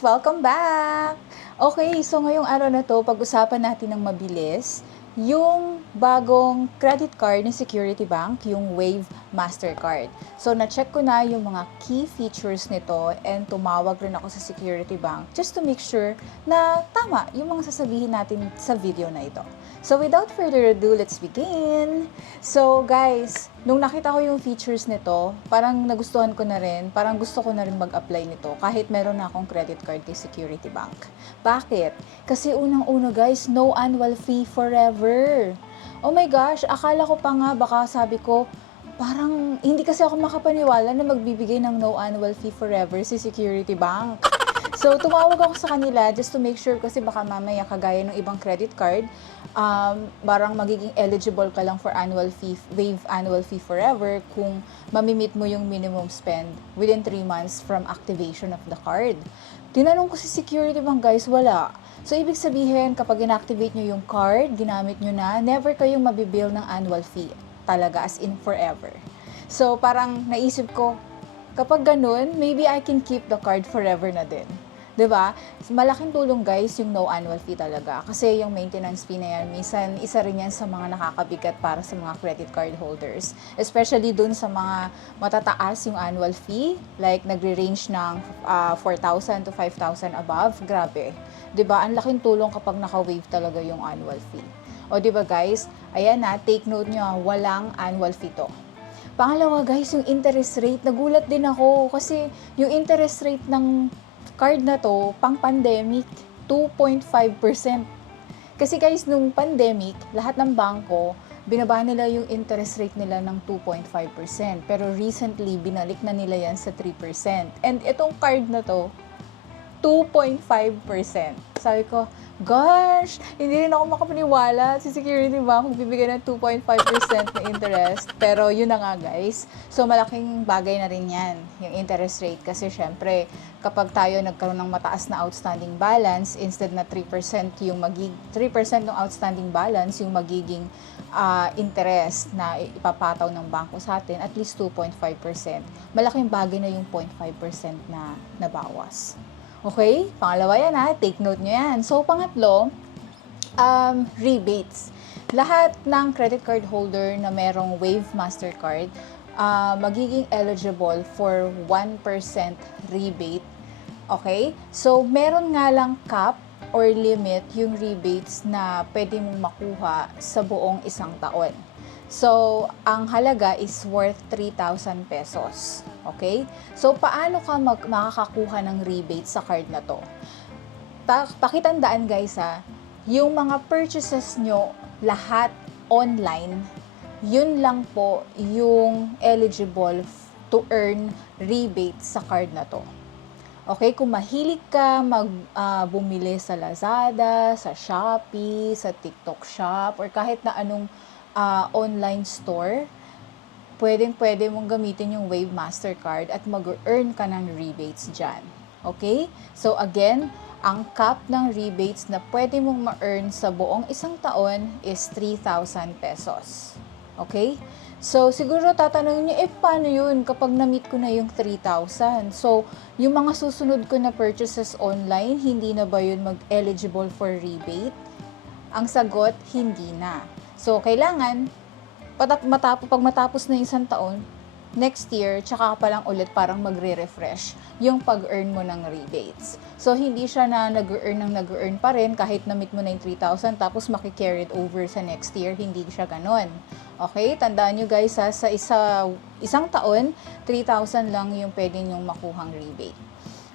guys! Welcome back! Okay, so ngayong araw na to, pag-usapan natin ng mabilis yung bagong credit card ng Security Bank, yung Wave Mastercard. So, na-check ko na yung mga key features nito and tumawag rin ako sa Security Bank just to make sure na tama yung mga sasabihin natin sa video na ito. So, without further ado, let's begin! So, guys, nung nakita ko yung features nito, parang nagustuhan ko na rin, parang gusto ko na rin mag-apply nito kahit meron na akong credit card kay Security Bank. Bakit? Kasi unang-una guys, no annual fee forever. Oh my gosh, akala ko pa nga, baka sabi ko, parang hindi kasi ako makapaniwala na magbibigay ng no annual fee forever si Security Bank. So, tumawag ako sa kanila just to make sure kasi baka mamaya kagaya ng ibang credit card, parang magiging eligible ka lang for annual fee, waive annual fee forever kung mamimit mo yung minimum spend within 3 months from activation of the card. Tinanong ko si Security Bank guys, wala. So, ibig sabihin, kapag inactivate nyo yung card, ginamit nyo na, never kayong mabibill ng annual fee. Talaga, as in forever. So, parang naisip ko, kapag ganun, maybe I can keep the card forever na din. 'Di ba? Malaking tulong guys yung no annual fee talaga. Kasi yung maintenance fee na yan, minsan isa rin yan sa mga nakakabigat para sa mga credit card holders. Especially dun sa mga matataas yung annual fee, like nagre-range ng 4,000 to 5,000 above. Grabe. 'Di ba? Ang laking tulong kapag naka-waive talaga yung annual fee. O 'di ba guys? Ayan na, take note nyo, walang annual fee to. Pangalawa guys, yung interest rate, nagulat din ako kasi yung interest rate ng card na to, pang pandemic, 2.5%. Kasi guys, nung pandemic, lahat ng bangko, binaba nila yung interest rate nila ng 2.5%. Pero recently, binalik na nila yan sa 3%. And itong card na to, 2.5%. Sabi ko, gosh, hindi rin ako makapaniwala si Security Bank bibigyan ng 2.5% na interest. Pero yun na nga guys. So malaking bagay na rin yan, yung interest rate. Kasi syempre, kapag tayo nagkaroon ng mataas na outstanding balance, instead na 3% yung 3% ng outstanding balance yung magiging interest na ipapataw ng bangko sa atin, at least 2.5%. Malaking bagay na yung 0.5% na nabawas. Okay? Pangalawa yan ha. Take note nyo yan. So, pangatlo, rebates. Lahat ng credit card holder na merong Wave Mastercard, magiging eligible for 1% rebate. Okay? So, meron nga lang cap or limit yung rebates na pwede mong makuha sa buong isang taon. So, ang halaga is worth 3,000 pesos. Okay? So, paano ka makakakuha ng rebate sa card na to? Pakitandaan guys ha, yung mga purchases nyo lahat online, yun lang po yung eligible to earn rebate sa card na to. Okay, kung mahilig ka bumili sa Lazada, sa Shopee, sa TikTok Shop, or kahit na anong online store, pwede mong gamitin yung Wave Mastercard at mag-earn ka ng rebates dyan. Okay? So again, ang cap ng rebates na pwede mong ma-earn sa buong isang taon is 3,000 pesos. Okay? So, siguro tatanungin niyo, paano yun kapag na-meet ko na yung 3,000? So, yung mga susunod ko na purchases online, hindi na ba yun mag-eligible for rebate? Ang sagot, hindi na. So, kailangan, pag matapos na yung isang taon, next year, tsaka pa lang ulit parang magre-refresh yung pag-earn mo ng rebates. So, hindi siya na nag-earn pa rin kahit na-meet mo na yung 3,000 tapos maki-carried over sa next year. Hindi siya ganon. Okay? Tandaan nyo guys ha, sa isang taon, 3,000 lang yung pwede nyong makuhang rebate.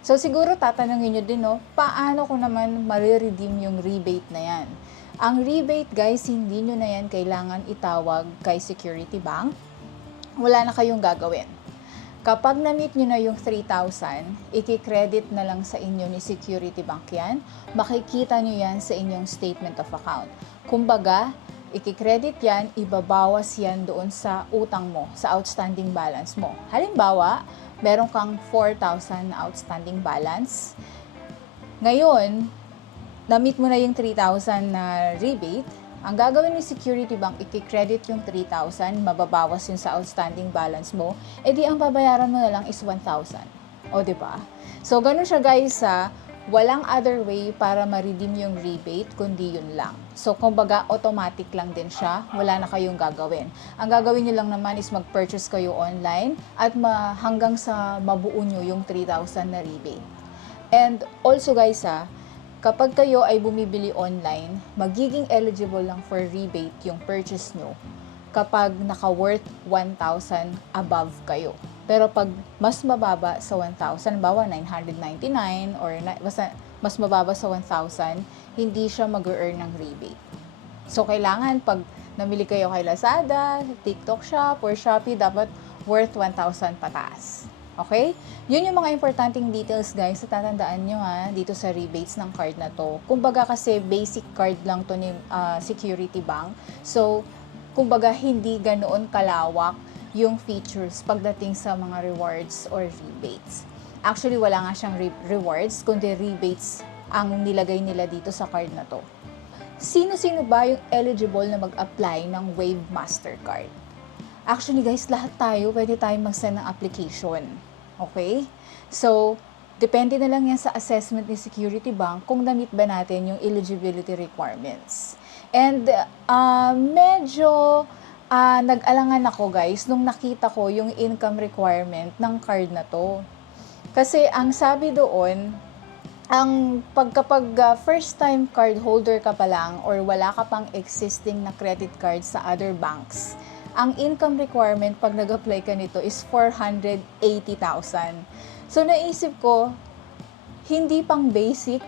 So, siguro tatanungin nyo din, no, paano ko naman mariredeem yung rebate na yan? Ang rebate guys, hindi nyo na yan kailangan itawag kay Security Bank. Wala na kayong gagawin. Kapag na-meet nyo na yung 3,000, i-credit na lang sa inyo ni Security Bank yan. Makikita nyo yan sa inyong statement of account. Kumbaga, i-credit yan, ibabawas yan doon sa utang mo, sa outstanding balance mo. Halimbawa, meron kang 4,000 na outstanding balance. Ngayon, na-meet mo na yung 3,000 na rebate, ang gagawin ni Security Bank, i-credit yung 3,000, mababawas yun sa outstanding balance mo, edi ang babayaran mo na lang is 1,000. O, diba? So, ganun siya guys sa walang other way para ma-redeem yung rebate kundi yun lang. So, kumbaga, automatic lang din siya. Wala na kayong gagawin. Ang gagawin nyo lang naman is mag-purchase kayo online at hanggang sa mabuo nyo yung 3,000 na rebate. And also guys kapag kayo ay bumibili online, magiging eligible lang for rebate yung purchase nyo kapag naka-worth 1,000 above kayo. Pero pag mas mababa sa 1,000, bawa 999 or basta mas mababa sa 1,000, hindi siya mag-earn ng rebate. So, kailangan pag namili kayo kay Lazada, TikTok Shop, or Shopee, dapat worth 1,000 pataas. Okay? Yun yung mga importanteng details guys na tatandaan nyo dito sa rebates ng card na to. Kumbaga kasi basic card lang to ni Security Bank. So, kumbaga hindi ganoon kalawak yung features pagdating sa mga rewards or rebates. Actually, wala nga siyang rewards, kundi rebates ang nilagay nila dito sa card na to. Sino-sino ba yung eligible na mag-apply ng Wave Mastercard? Actually guys, lahat tayo pwede tayong mag-send ng application. Okay? So, depende na lang yan sa assessment ni Security Bank kung na-meet ba natin yung eligibility requirements. And medyo nag-alangan ako guys nung nakita ko yung income requirement ng card na to. Kasi ang sabi doon, kapag first time card holder ka pa lang or wala ka pang existing na credit card sa other banks, ang income requirement pag nag-apply ka nito is 480,000. So naisip ko, hindi pang basic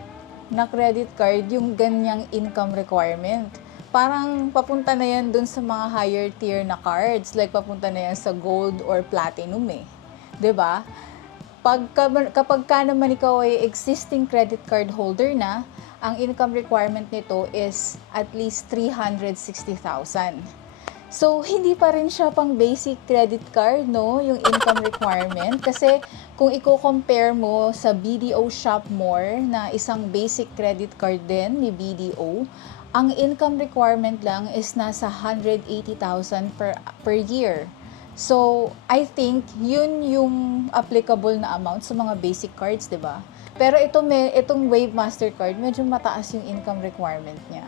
na credit card yung ganyang income requirement. Parang papunta na yan dun sa mga higher tier na cards. Like papunta na yan sa gold or platinum eh. 'Di ba? Kapag ka naman ikaw ay existing credit card holder na, ang income requirement nito is at least 360,000. So, hindi pa rin siya pang basic credit card, no? Yung income requirement. Kasi kung i-compare mo sa BDO Shop More na isang basic credit card din ni BDO, ang income requirement lang is nasa 180,000 per year. So, I think yun yung applicable na amount sa mga basic cards, 'di ba? Pero itong Wave Mastercard, medyo mataas yung income requirement niya.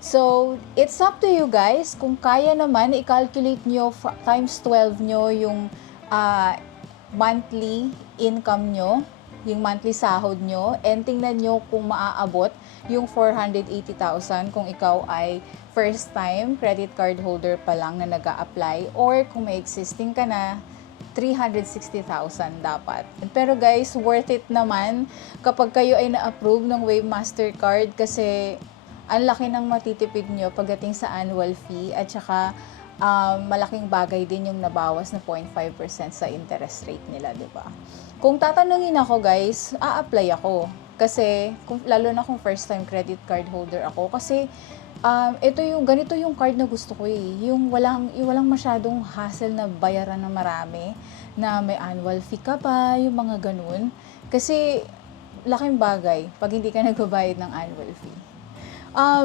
So, it's up to you guys. Kung kaya naman, i-calculate nyo times 12 nyo yung monthly income nyo, yung monthly sahod nyo, and tingnan nyo kung maaabot yung 480,000 kung ikaw ay first time credit card holder pa lang na nag-a-apply, or kung may existing ka na, 360,000 dapat. Pero guys, worth it naman kapag kayo ay na-approve ng Wave Mastercard kasi ang laki ng matitipid nyo pagdating sa annual fee at saka malaking bagay din yung nabawas na 0.5% sa interest rate nila, di ba? Kung tatanungin ako guys, a-apply ako. Kasi, lalo na kung first time credit card holder ako. Kasi, ganito yung card na gusto ko eh. Yung walang masyadong hassle na bayaran ng marami, na may annual fee ka pa, yung mga ganun. Kasi, laking bagay pag hindi ka nagbabayad ng annual fee.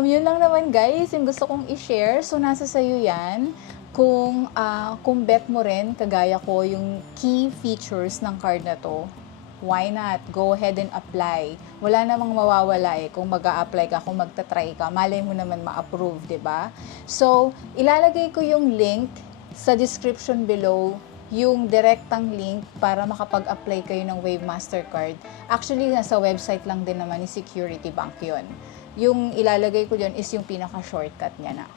Yun lang naman guys, yung gusto kong i-share. So, nasa sayo yan. Kung bet mo rin, kagaya ko, yung key features ng card na to, why not? Go ahead and apply. Wala namang mawawala eh kung mag-a-apply ka, kung magta-try ka. Malay mo naman ma-approve, 'di ba? So, ilalagay ko yung link sa description below, yung direktang link para makapag-apply kayo ng Wave Mastercard. Actually, nasa website lang din naman ni Security Bank yun. Yung ilalagay ko dyan is yung pinaka-shortcut niya na.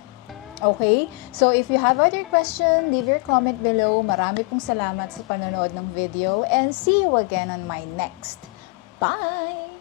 Okay? So, if you have other question, leave your comment below. Marami pong salamat sa panonood ng video and see you again on my next. Bye!